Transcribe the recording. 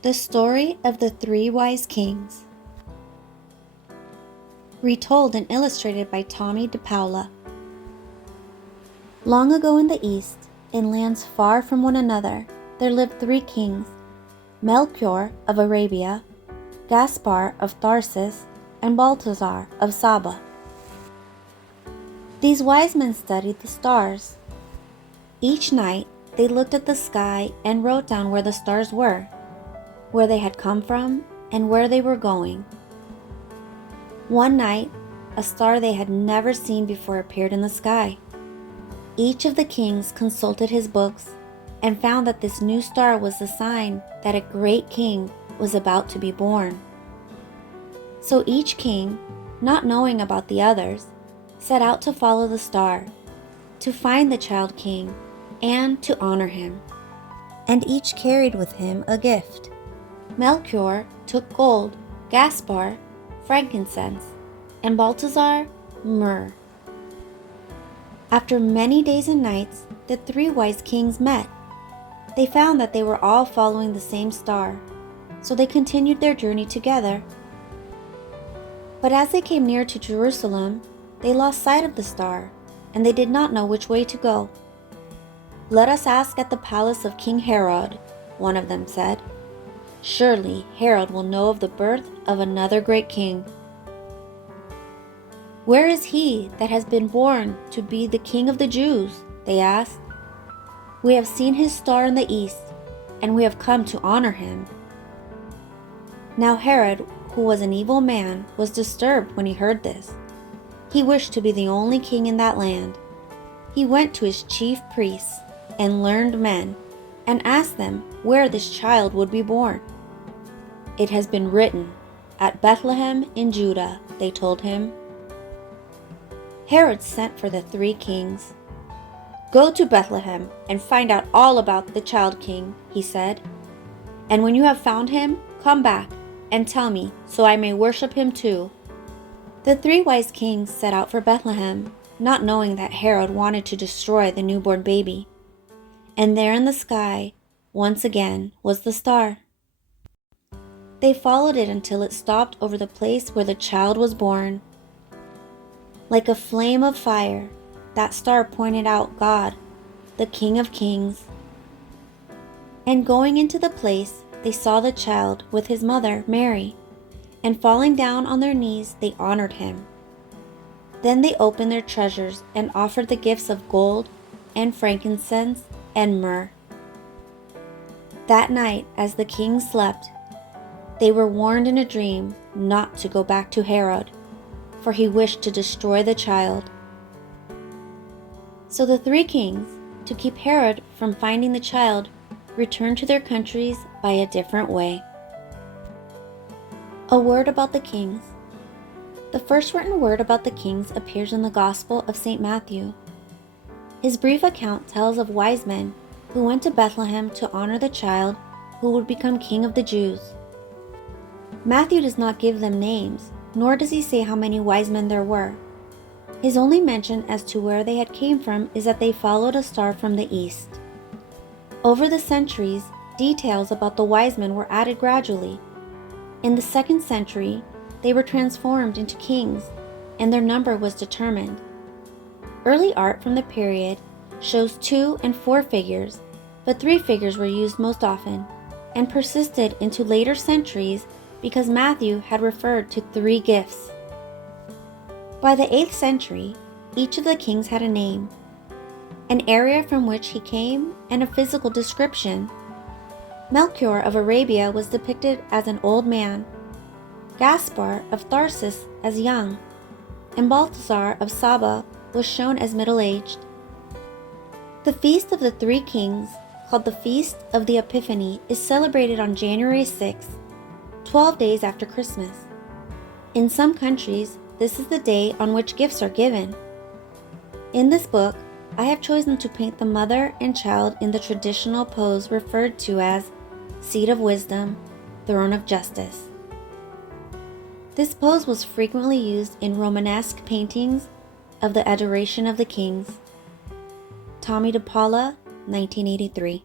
The Story of the Three Wise Kings. Retold and illustrated by Tommy DePaula. Long ago in the East, in lands far from one another, there lived three kings, Melchior of Arabia, Gaspar of Tarsus, and Balthazar of Saba. These wise men studied the stars. Each night, they looked at the sky and wrote down where the stars were, where they had come from, and where they were going. One night, a star they had never seen before appeared in the sky. Each of the kings consulted his books and found that this new star was the sign that a great king was about to be born. So each king, not knowing about the others, set out to follow the star, to find the child king, and to honor him. And each carried with him a gift. Melchior took gold, Gaspar, frankincense, and Balthazar, myrrh. After many days and nights, the three wise kings met. They found that they were all following the same star, so they continued their journey together. But as they came near to Jerusalem, they lost sight of the star, and they did not know which way to go. "Let us ask at the palace of King Herod," one of them said. "Surely Herod will know of the birth of another great king." "Where is he that has been born to be the King of the Jews?" they asked. "We have seen his star in the east, and we have come to honor him." Now Herod, who was an evil man, was disturbed when he heard this. He wished to be the only king in that land. He went to his chief priests and learned men and asked them where this child would be born. "It has been written, 'At Bethlehem in Judah,'" they told him. Herod sent for the three kings. "Go to Bethlehem and find out all about the child king," he said. "And when you have found him, come back and tell me so I may worship him too." The three wise kings set out for Bethlehem, not knowing that Herod wanted to destroy the newborn baby. And there in the sky, once again, was the star. They followed it until it stopped over the place where the child was born. Like a flame of fire, that star pointed out God, the King of Kings. And going into the place, they saw the child with his mother, Mary, and falling down on their knees, they honored him. Then they opened their treasures and offered the gifts of gold and frankincense and myrrh. That night, as the kings slept, they were warned in a dream not to go back to Herod, for he wished to destroy the child. So the three kings, to keep Herod from finding the child, returned to their countries by a different way. A word about the kings. The first written word about the kings appears in the Gospel of St. Matthew. His brief account tells of wise men who went to Bethlehem to honor the child who would become king of the Jews. Matthew does not give them names, nor does he say how many wise men there were. His only mention as to where they had came from is that they followed a star from the east. Over the centuries, details about the wise men were added gradually. In the 2nd century, they were transformed into kings, and their number was determined. Early art from the period shows 2 and 4 figures, but 3 figures were used most often, and persisted into later centuries because Matthew had referred to 3 gifts. By the 8th century, each of the kings had a name, an area from which he came, and a physical description. Melchior of Arabia was depicted as an old man, Gaspar of Tarsus as young, and Balthazar of Saba was shown as middle-aged. The Feast of the Three Kings, called the Feast of the Epiphany, is celebrated on January 6th, 12 days after Christmas. In some countries, this is the day on which gifts are given. In this book, I have chosen to paint the mother and child in the traditional pose referred to as Seat of Wisdom, Throne of Justice. This pose was frequently used in Romanesque paintings of the Adoration of the Kings. Tommy DePaula, 1983.